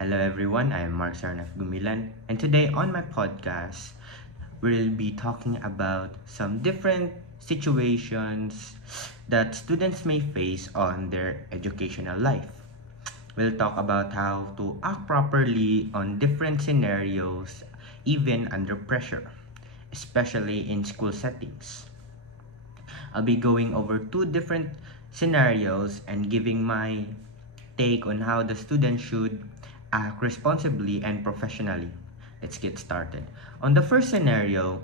Hello everyone, I am Mark Sarnaf Gumilan, and today on my podcast, we'll be talking about some different situations that students may face on their educational life. We'll talk about how to act properly on different scenarios, even under pressure, especially in school settings. I'll be going over two different scenarios and giving my take on how the student should act responsibly and professionally. Let's get started. On the first scenario,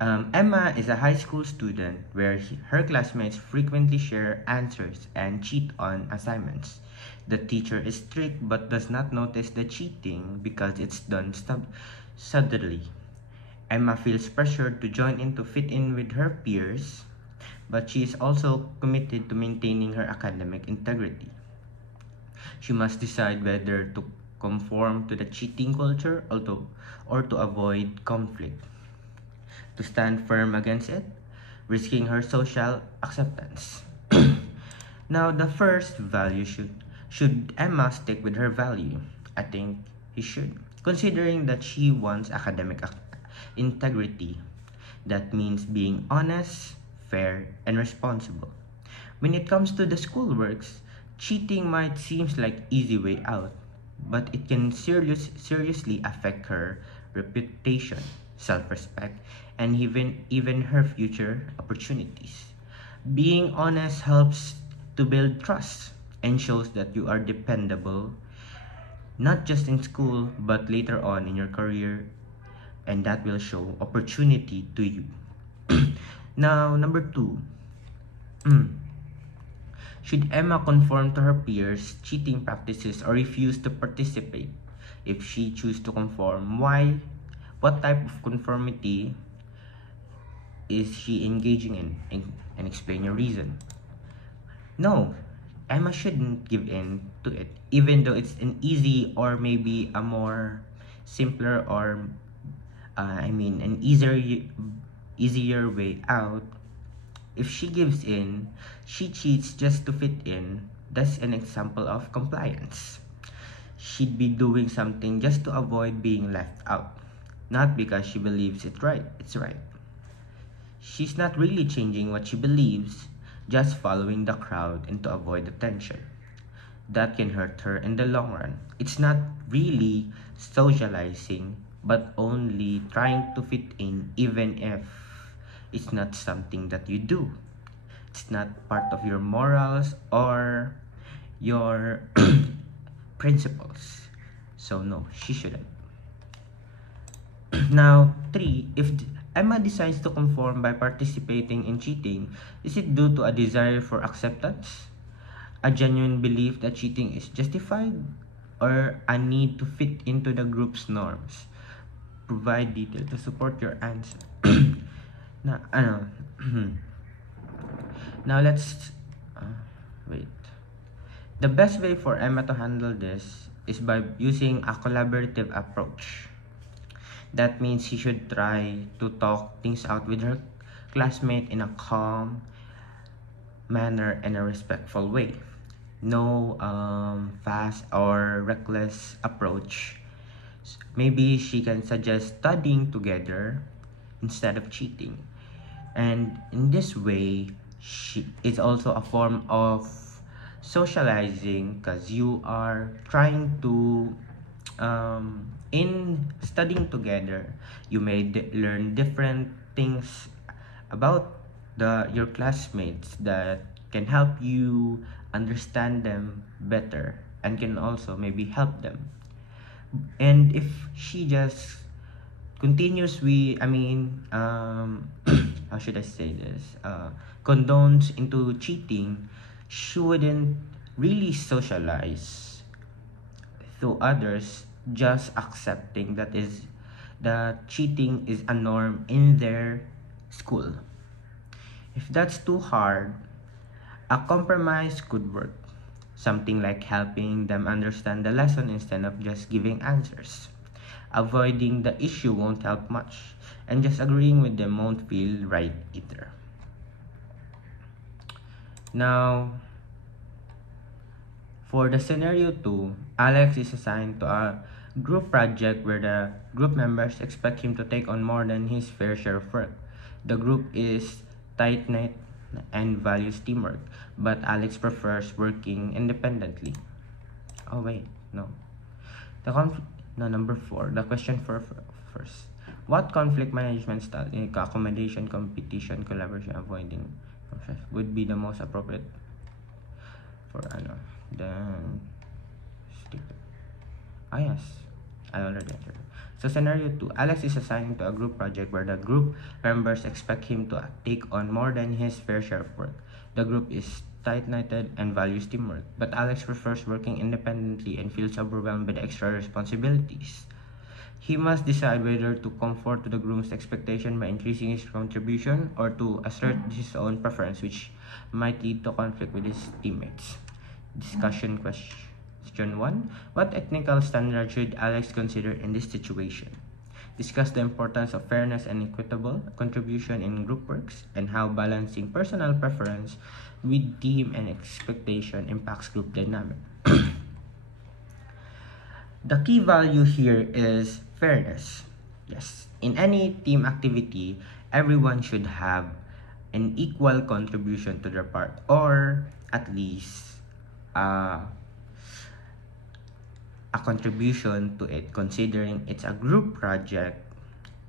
Emma is a high school student where her classmates frequently share answers and cheat on assignments. The teacher is strict but does not notice the cheating because it's done subtly. Emma feels pressured to join in to fit in with her peers, but she is also committed to maintaining her academic integrity. She must decide whether to conform to the cheating culture or to avoid conflict, to stand firm against it, risking her social acceptance. Now, the first value should Emma stick with her value? I think he should, considering that she wants academic integrity. That means being honest, fair, and responsible. When it comes to the schoolworks, cheating might seem like easy way out, but it can seriously affect her reputation, self-respect, and even her future opportunities. Being honest helps to build trust and shows that you are dependable, not just in school but later on in your career, and that will show opportunity to you. Now, number two. Should Emma conform to her peers' cheating practices or refuse to participate? If she chooses to conform, why? What type of conformity is she engaging in? And explain your reason. No, Emma shouldn't give in to it, even though it's an easy or maybe a more simpler or an easier way out. If she gives in, she cheats just to fit in. That's an example of compliance. She'd be doing something just to avoid being left out, not because she believes it's right. She's not really changing what she believes, just following the crowd and to avoid attention. That can hurt her in the long run. It's not really socializing, but only trying to fit in even if it's not something that you do. It's not part of your morals or your principles. So no, she shouldn't. Now, three, if Emma decides to conform by participating in cheating, is it due to a desire for acceptance, a genuine belief that cheating is justified, or a need to fit into the group's norms? Provide detail to support your answer. Na, ano, now let's wait. The best way for Emma to handle this is by using a collaborative approach. That means she should try to talk things out with her classmate in a calm manner and a respectful way. No fast or reckless approach. Maybe she can suggest studying together instead of cheating. And in this way, it's also a form of socializing because you are trying to in studying together you may learn different things about your classmates that can help you understand them better and can also maybe help them. And if she just continues how should I say this, condones into cheating, she wouldn't really socialize to others, just accepting that cheating is a norm in their school. If that's too hard, a compromise could work. Something like helping them understand the lesson instead of just giving answers. Avoiding the issue won't help much, and just agreeing with them won't feel right either. Now, For the scenario 2, Alex is assigned to a group project where the group members expect him to take on more than his fair share of work. The group is tight-knit and values teamwork, but Alex prefers working independently. Oh wait, no. Number 4. The question for first. What conflict management style, accommodation, competition, collaboration, avoiding conflict would be the most appropriate for then yes, I already answered. So scenario 2, Alex is assigned to a group project where the group members expect him to take on more than his fair share of work. The group is tight-knitted and values teamwork, but Alex prefers working independently and feels overwhelmed by the extra responsibilities. He must decide whether to conform to the group's expectation by increasing his contribution or to assert his own preference, which might lead to conflict with his teammates. Discussion question 1. What technical standard should Alex consider in this situation? Discuss the importance of fairness and equitable contribution in group works and how balancing personal preference with team and expectation impacts group dynamic. The key value here is fairness. Yes, in any team activity, everyone should have an equal contribution to their part, or at least a contribution to it, considering it's a group project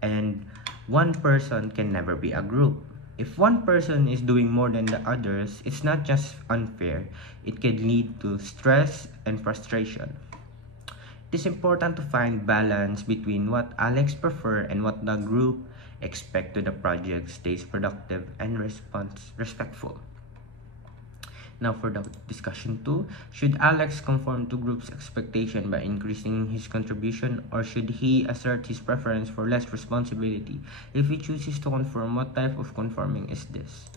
and one person can never be a group. If one person is doing more than the others, it's not just unfair, it can lead to stress and frustration. It is important to find balance between what Alex prefers and what the group expect to the project stays productive and respectful. Now for the discussion 2, should Alex conform to group's expectation by increasing his contribution, or should he assert his preference for less responsibility? If he chooses to conform, what type of conforming is this?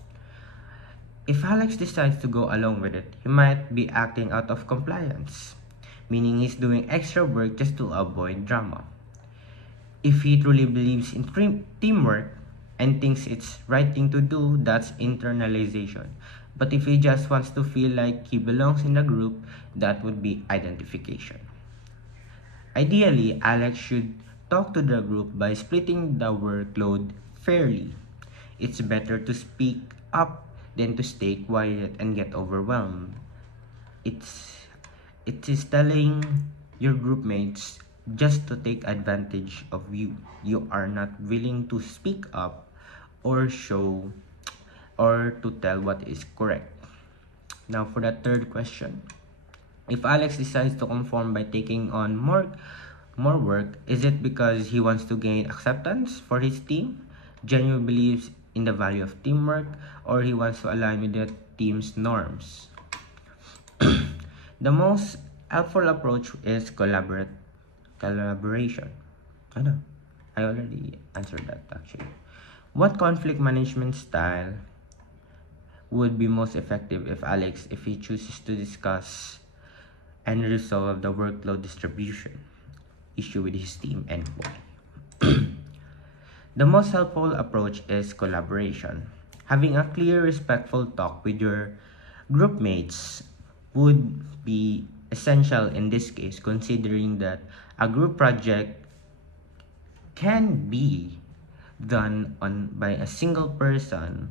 If Alex decides to go along with it, he might be acting out of compliance, meaning he's doing extra work just to avoid drama. If he truly believes in teamwork and thinks it's right thing to do, that's internalization. But if he just wants to feel like he belongs in the group, that would be identification. Ideally, Alex should talk to the group by splitting the workload fairly. It's better to speak up than to stay quiet and get overwhelmed. It is telling your group mates just to take advantage of you. You are not willing to speak up or show or to tell what is correct. Now for the third question. If Alex decides to conform by taking on more work, is it because he wants to gain acceptance for his team, genuinely believes in the value of teamwork, or he wants to align with the team's norms? The most helpful approach is collaboration. I already answered that actually. What conflict management style would be most effective if he chooses to discuss and resolve the workload distribution issue with his team, and why? The most helpful approach is collaboration. Having a clear, respectful talk with your group mates would be essential in this case, considering that a group project can be done by a single person,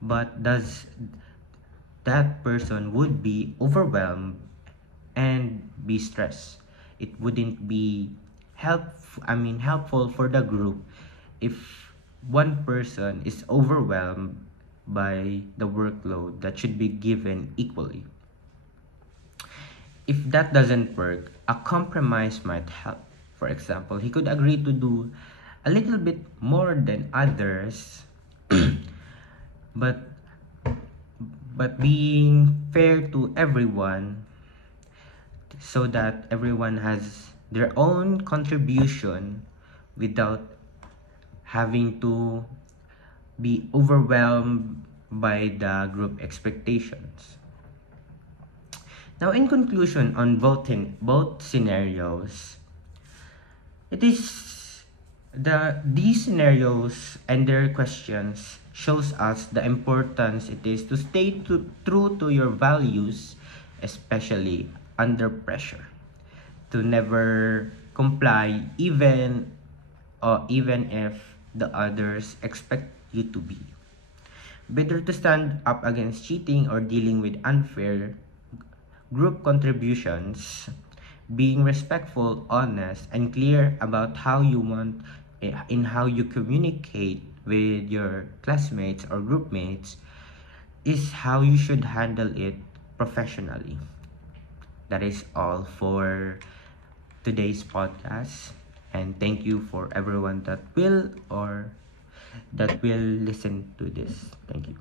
but that person would be overwhelmed and be stressed. It wouldn't be helpful for the group if one person is overwhelmed by the workload that should be given equally. If that doesn't work, a compromise might help. For example, he could agree to do a little bit more than others, but being fair to everyone, so that everyone has their own contribution without having to be overwhelmed by the group expectations. Now, in conclusion, on both scenarios, these scenarios and their questions shows us the importance it is to stay true to your values especially under pressure, to never comply even if the others expect you to be. Better to stand up against cheating or dealing with unfair group contributions, being respectful, honest, and clear about how you want in how you communicate with your classmates or group mates is how you should handle it professionally. That is all for today's podcast, and thank you for everyone that will listen to this. Thank you.